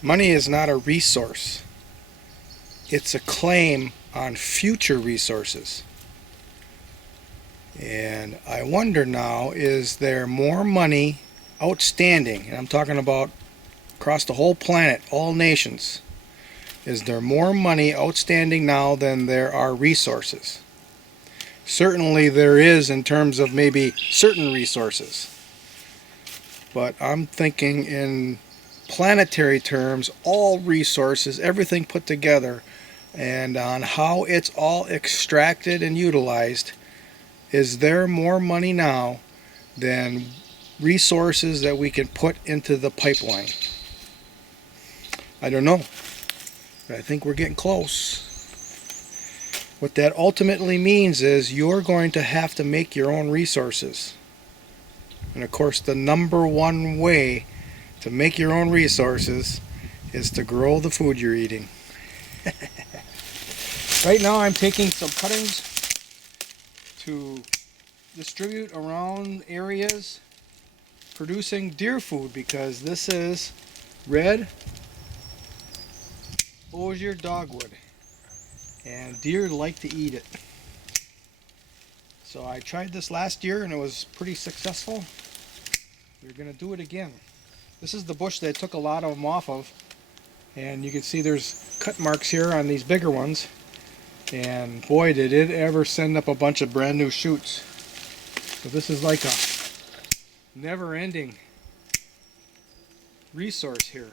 Money is not a resource. It's a claim on future resources. And I wonder now, is there more money outstanding? And I'm talking about across the whole planet, all nations. Is there more money outstanding now than there are resources? Certainly there is in terms of maybe certain resources. But I'm thinking in planetary terms, all resources, everything put together, and on how it's all extracted and utilized. Is there more money now than resources that we can put into the pipeline? I don't know, but I think we're getting close. What that ultimately means is you're going to have to make your own resources. And of course, the number one way to make your own resources is to grow the food you're eating. Right now I'm taking some cuttings to distribute around areas producing deer food, because this is red osier dogwood and deer like to eat it. So I tried this last year and it was pretty successful. We're going to do it again. This is the bush that I took a lot of them off of, and you can see there's cut marks here on these bigger ones, and boy did it ever send up a bunch of brand new shoots. So this is like a never-ending resource here.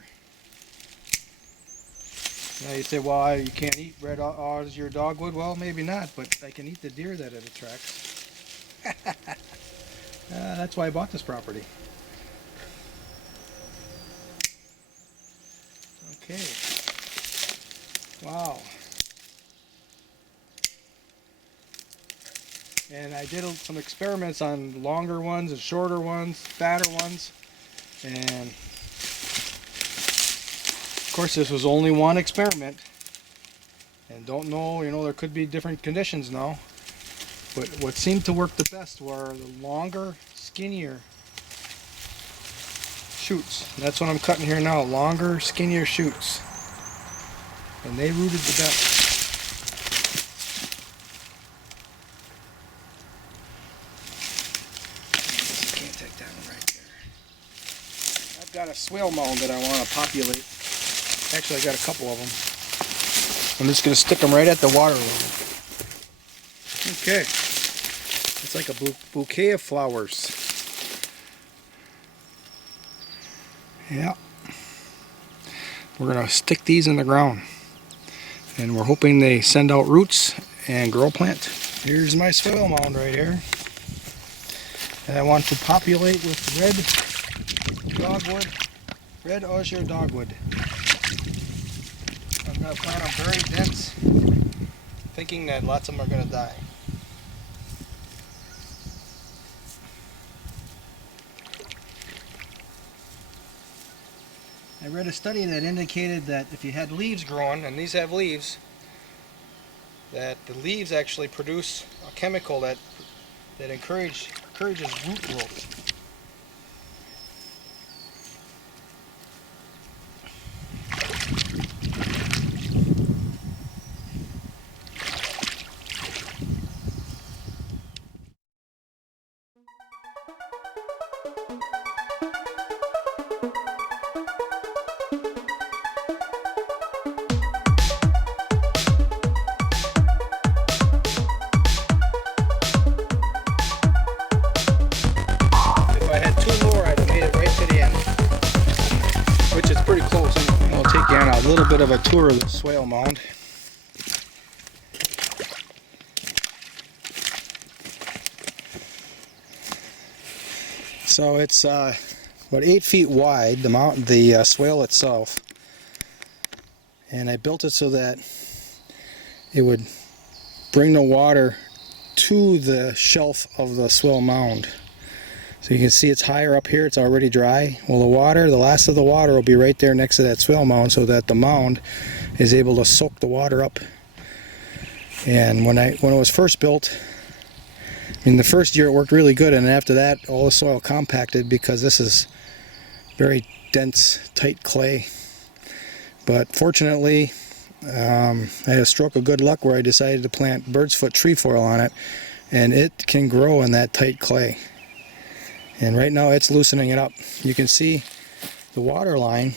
Now you say, well, you can't eat red osier dogwood. Well, maybe not, but I can eat the deer that it attracts. That's why I bought this property. Okay. Wow. And I did some experiments on longer ones and shorter ones, fatter ones, and of course this was only one experiment, and don't know, there could be different conditions now, but what seemed to work the best were the longer, skinnier shoots. That's what I'm cutting here now, longer, skinnier shoots, and they rooted the best. Got a swale mound that I want to populate. Actually, I got a couple of them. I'm just going to stick them right at the water level. Okay. It's like a bouquet of flowers. Yeah. We're going to stick these in the ground. And we're hoping they send out roots and grow a plant. Here's my swale mound right here. And I want to populate with dogwood, red osier dogwood. I'm going to plant them very dense, thinking that lots of them are going to die. I read a study that indicated that if you had leaves growing, and these have leaves, that the leaves actually produce a chemical that encourages root growth. A little bit of a tour of the swale mound. So it's about 8 feet wide, the swale itself, and I built it so that it would bring the water to the shelf of the swale mound. So you can see it's higher up here, it's already dry. Well, the last of the water will be right there next to that swale mound, so that the mound is able to soak the water up. And when it was first built, in the first year it worked really good, and after that all the soil compacted because this is very dense, tight clay. But fortunately, I had a stroke of good luck where I decided to plant bird's foot trefoil on it, and it can grow in that tight clay. And right now it's loosening it up. You can see the water line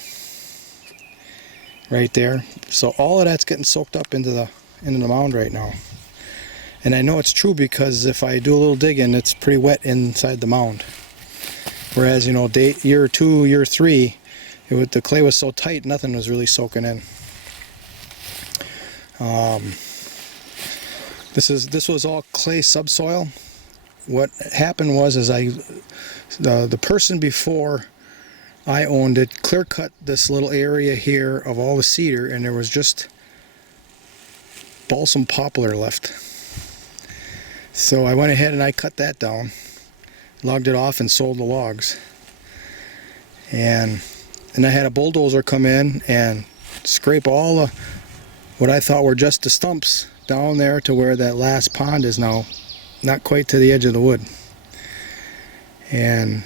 right there. So all of that's getting soaked up into the mound right now. And I know it's true because if I do a little digging, it's pretty wet inside the mound. Whereas, you know, year 2, year 3, the clay was so tight, nothing was really soaking in. This was all clay subsoil. What happened was the person before I owned it clear cut this little area here of all the cedar, and there was just balsam poplar left. So I went ahead and I cut that down, logged it off, and sold the logs. And I had a bulldozer come in and scrape all the what I thought were just the stumps down there to where that last pond is now, not quite to the edge of the wood. And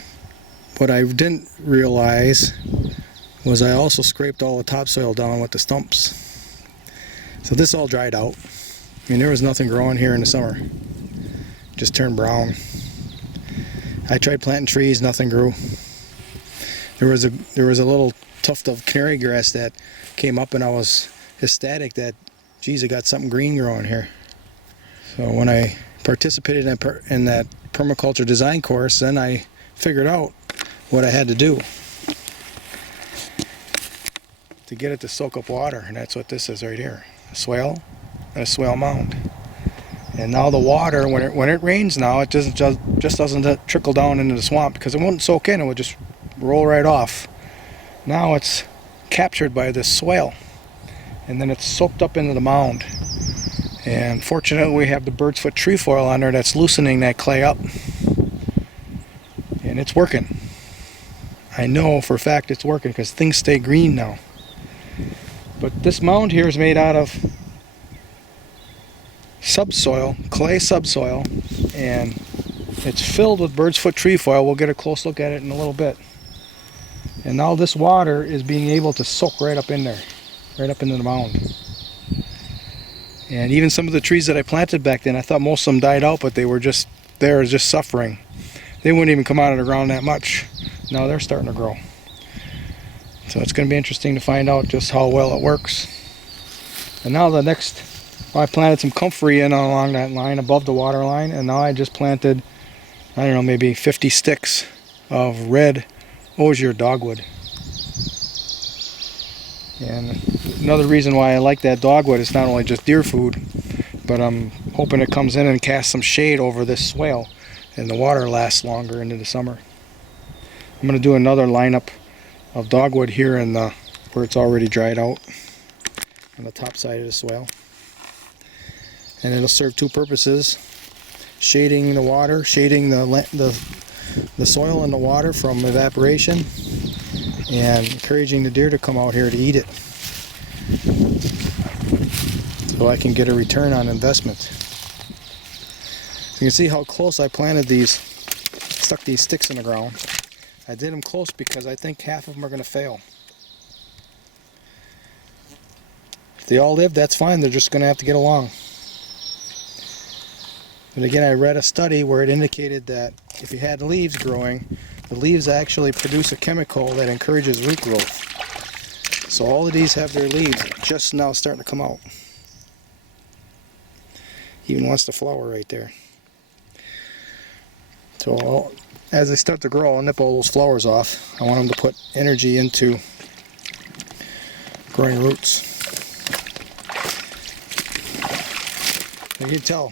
what I didn't realize was I also scraped all the topsoil down with the stumps. So this all dried out. I mean, there was nothing growing here in the summer. Just turned brown. I tried planting trees, nothing grew. There was a little tuft of canary grass that came up, and I was ecstatic that, geez, I got something green growing here. So when I participated in that permaculture design course, then I figured out what I had to do to get it to soak up water, and that's what this is right here. A swale and a swale mound. And now the water, when it rains now, it just doesn't trickle down into the swamp, because it wouldn't soak in, it would just roll right off. Now it's captured by this swale, and then it's soaked up into the mound. And fortunately we have the bird's foot trefoil on there that's loosening that clay up. And it's working. I know for a fact it's working because things stay green now. But this mound here is made out of subsoil, clay subsoil, and it's filled with bird's foot trefoil. We'll get a close look at it in a little bit. And now this water is being able to soak right up in there, right up into the mound. And even some of the trees that I planted back then, I thought most of them died out, but they were just there, just suffering. They wouldn't even come out of the ground that much. Now they're starting to grow. So it's going to be interesting to find out just how well it works. And now the next, I planted some comfrey in along that line above the water line, and now I just planted, I don't know, maybe 50 sticks of red osier dogwood. And another reason why I like that dogwood is not only just deer food, but I'm hoping it comes in and casts some shade over this swale, and the water lasts longer into the summer. I'm going to do another lineup of dogwood here in the where it's already dried out on the top side of the swale. And it'll serve two purposes: shading the water, shading the soil and the water from evaporation, and encouraging the deer to come out here to eat it, so I can get a return on investment. So you can see how close I planted these, stuck these sticks in the ground. I did them close because I think half of them are going to fail. If they all live, that's fine. They're just going to have to get along. But again, I read a study where it indicated that if you had leaves growing, the leaves actually produce a chemical that encourages root growth. So all of these have their leaves just now starting to come out. Even wants to flower right there. So as they start to grow, I'll nip all those flowers off. I want them to put energy into growing roots. You can tell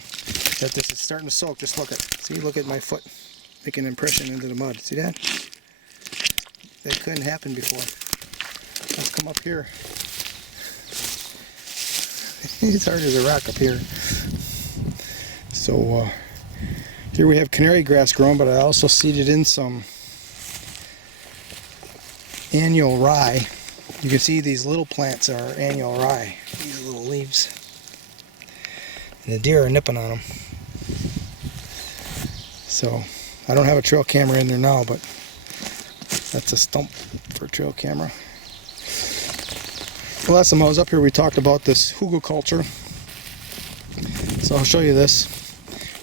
that this is starting to soak. Just look at my foot making an impression into the mud. See that? That couldn't happen before. Let's come up here. It's hard as a rock up here. So here we have canary grass growing, but I also seeded in some annual rye. You can see these little plants are annual rye, these little leaves. And the deer are nipping on them. So I don't have a trail camera in there now, but that's a stump for a trail camera. last time I was up here we talked about this hugelkultur. So I'll show you this.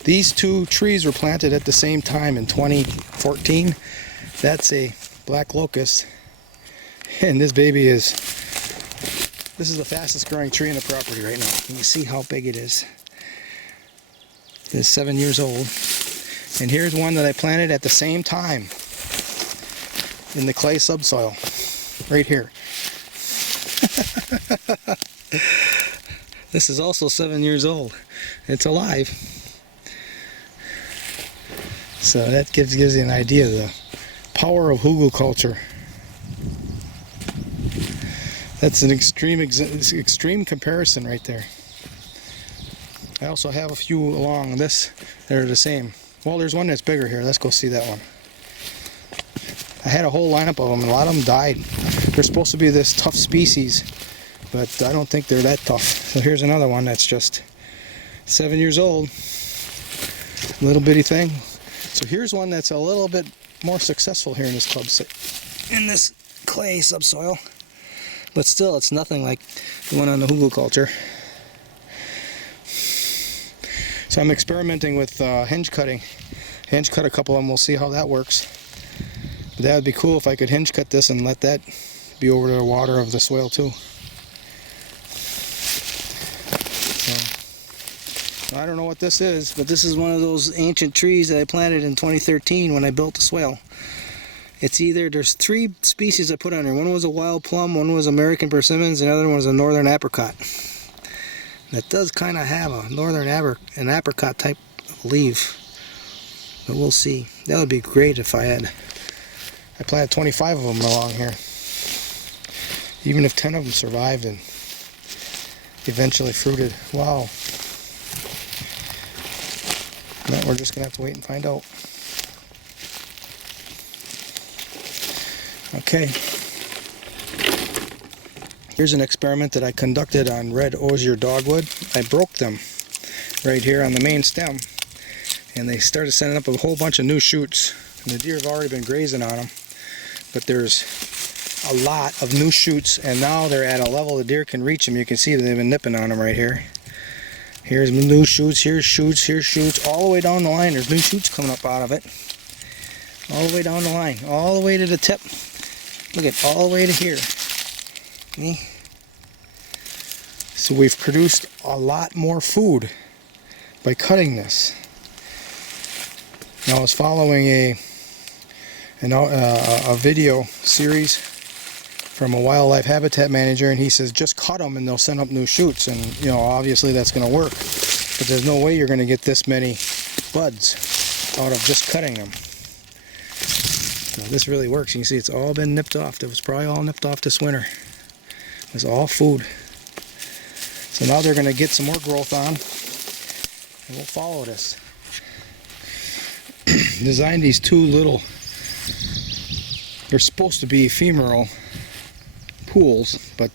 These two trees were planted at the same time in 2014. That's a black locust, and this is the fastest growing tree in the property right now. Can you see how big it is? It's 7 years old. And here's one that I planted at the same time in the clay subsoil, right here. This is also 7 years old. It's alive. So that gives you an idea of the power of hugelkultur. That's an extreme comparison right there. I also have a few along this that are the same. Well, there's one that's bigger here. Let's go see that one. I had a whole lineup of them, and a lot of them died. They're supposed to be this tough species, but I don't think they're that tough. So here's another one that's just 7 years old. Little bitty thing. So here's one that's a little bit more successful here in this in this clay subsoil. But still, it's nothing like the one on the hugelkultur. So I'm experimenting with hinge cutting. Hinge cut a couple of them, we'll see how that works. But that would be cool if I could hinge cut this and let that be over the water of the swale too. So, I don't know what this is, but this is one of those ancient trees that I planted in 2013 when I built the swale. It's either, there's 3 species I put on there. One was a wild plum, one was American persimmons, and the other one was a northern apricot. That does kind of have a northern apricot type of leaf, but we'll see. That would be great if I planted 25 of them along here. Even if 10 of them survived and eventually fruited. Wow. No, we're just gonna have to wait and find out. Okay. Here's an experiment that I conducted on red osier dogwood. I broke them right here on the main stem, and they started sending up a whole bunch of new shoots. And the deer have already been grazing on them, but there's a lot of new shoots, and now they're at a level the deer can reach them. You can see that they've been nipping on them right here. Here's new shoots, here's shoots, all the way down the line. There's new shoots coming up out of it. All the way down the line, all the way to the tip. Look at all the way to here. See? So we've produced a lot more food by cutting this. Now I was following a video series from a wildlife habitat manager, and he says just cut them and they'll send up new shoots, and you know, obviously that's going to work, but there's no way you're going to get this many buds out of just cutting them. So this really works. You can see it's all been nipped off. It was probably all nipped off this winter. It was all food. So now they're going to get some more growth on, and we'll follow this. Designed these 2 little, they're supposed to be ephemeral pools, but